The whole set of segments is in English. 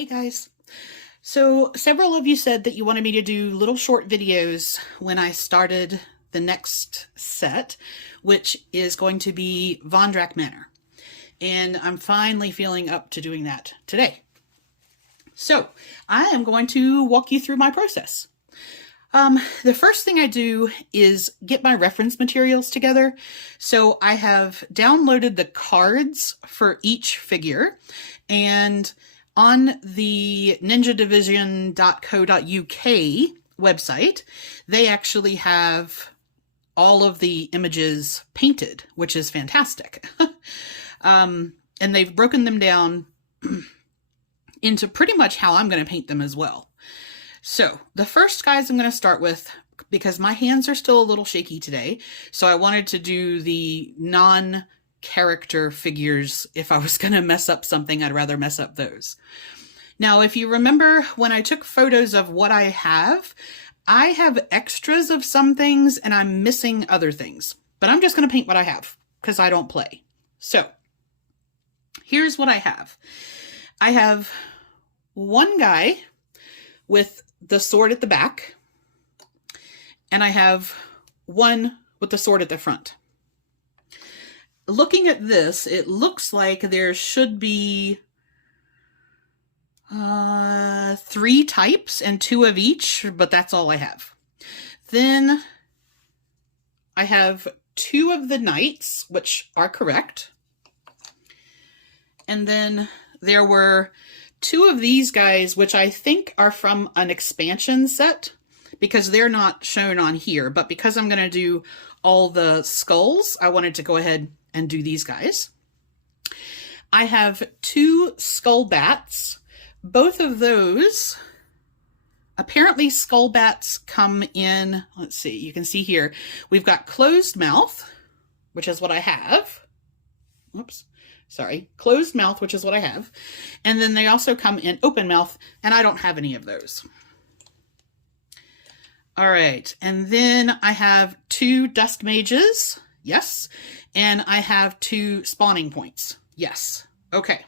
Hey guys. So several of you said that you wanted me to do little short videos when I started the next set, which is going to be Von Drakk Manor. And I'm finally feeling up to doing that today. So I am going to walk you through my process. The first thing I do is get my reference materials together. So I have downloaded the cards for each figure, and on the ninjadivision.co.uk website, they actually have all of the images painted, which is fantastic. And they've broken them down into pretty much how I'm going to paint them as well. So the first guys I'm going to start with, because my hands are still a little shaky today, so I wanted to do the non-character figures. If I was going to mess up something, I'd rather mess up those. Now, if you remember when I took photos of what I have extras of some things and I'm missing other things, but I'm just going to paint what I have because I don't play. So here's what I have. I have one guy with the sword at the back, and I have one with the sword at the front. Looking at this, it looks like there should be 3 types and 2 of each, but that's all I have. Then I have 2 of the knights, which are correct. And then there were 2 of these guys, which I think are from an expansion set, because they're not shown on here. But because I'm going to do all the skulls, I wanted to go ahead and do these guys. I have 2 skull bats. Both of those, apparently skull bats come in, let's see, you can see here, we've got closed mouth, which is what I have. Oops. Sorry, closed mouth, which is what I have. And then they also come in open mouth, and I don't have any of those. All right, and then I have 2 dust mages, yes. And I have 2 spawning points, yes. Okay,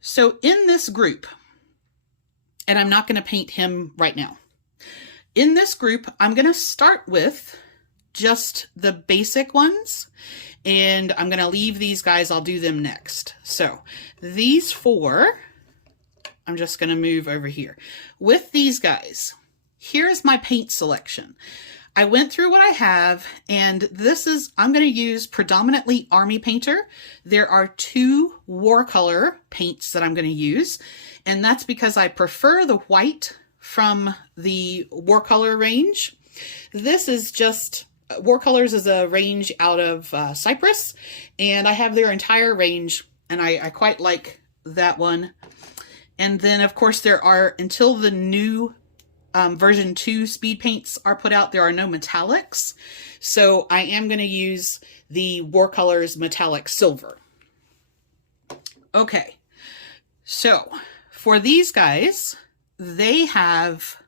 so in this group, and I'm not going to paint him right now. In this group, I'm going to start with just the basic ones, and I'm going to leave these guys, I'll do them next. So these 4, I'm just going to move over here. With these guys, here's my paint selection. I went through what I have, and this is, I'm going to use predominantly Army Painter. There are 2 Warcolor paints that I'm going to use, and that's because I prefer the white from the Warcolor range. This is just Warcolors is a range out of Cyprus, and I have their entire range, and I quite like that one. And then, of course, there are, until the new version 2 speed paints are put out, there are no metallics. So I am going to use the Warcolors metallic silver. Okay, so for these guys, they have,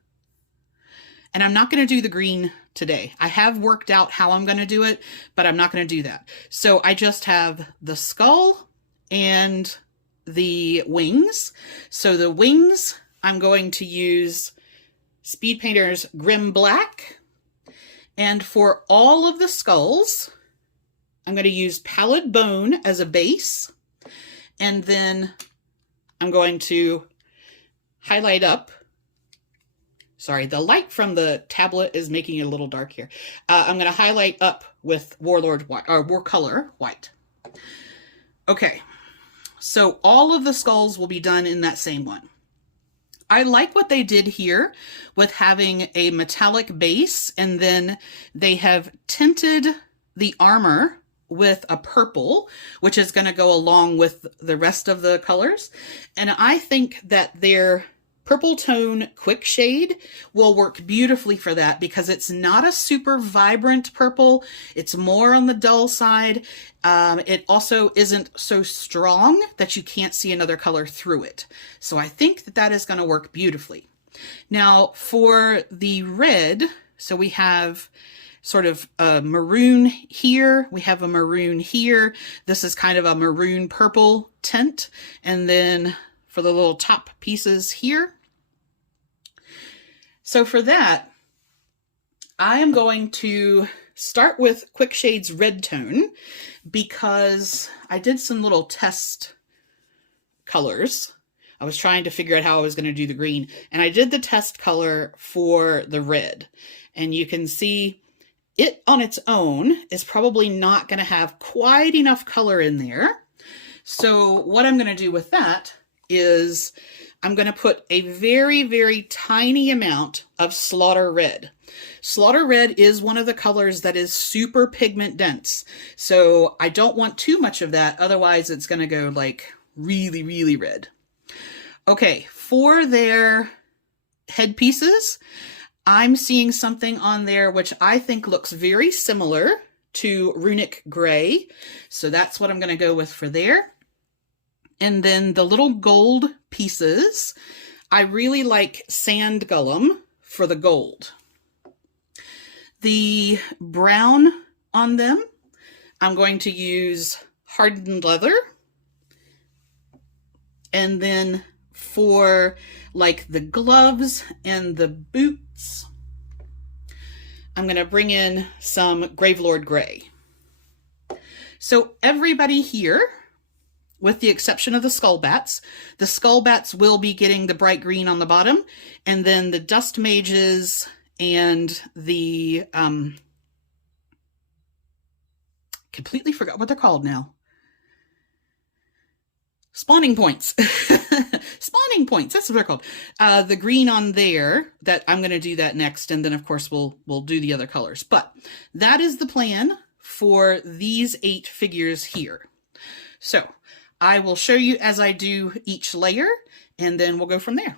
and I'm not going to do the green today. I have worked out how I'm going to do it, but I'm not going to do that. So I just have the skull and the wings. So the wings, I'm going to use Speed Painter's Grim Black. And for all of the skulls, I'm going to use Pallid Bone as a base. And then I'm going to highlight up. Sorry, the light from the tablet is making it a little dark here. I'm going to highlight up with Warlord white, or Warcolor white. Okay, so all of the skulls will be done in that same one. I like what they did here with having a metallic base, and then they have tinted the armor with a purple, which is going to go along with the rest of the colors. And I think that their purple tone quick shade will work beautifully for that, because it's not a super vibrant purple. It's more on the dull side. It also isn't so strong that you can't see another color through it. So I think that that is going to work beautifully. Now for the red, so we have sort of a maroon here. We have a maroon here. This is kind of a maroon purple tint. And then for the little top pieces here. So for that, I am going to start with Quick Shade's red tone because I did some little test colors. I was trying to figure out how I was going to do the green, and I did the test color for the red. And you can see it on its own is probably not going to have quite enough color in there. So what I'm going to do with that is I'm going to put a very, very tiny amount of Slaughter Red. Slaughter Red is one of the colors that is super pigment dense. So I don't want too much of that. Otherwise it's going to go like really, really red. Okay, for their headpieces, I'm seeing something on there which I think looks very similar to Runic Gray. So that's what I'm going to go with for there. And then the little gold pieces, I really like Sand Golem for the gold. The brown on them, I'm going to use Hardened Leather. And then for like the gloves and the boots, I'm going to bring in some Gravelord Gray. So everybody here, with the exception of the Skull Bats will be getting the bright green on the bottom, and then the Dust Mages and the, completely forgot what they're called now. Spawning Points. Spawning Points, that's what they're called. The green on there, that I'm going to do that next, and then of course we'll do the other colors. But that is the plan for these 8 figures here. So I will show you as I do each layer, and then we'll go from there.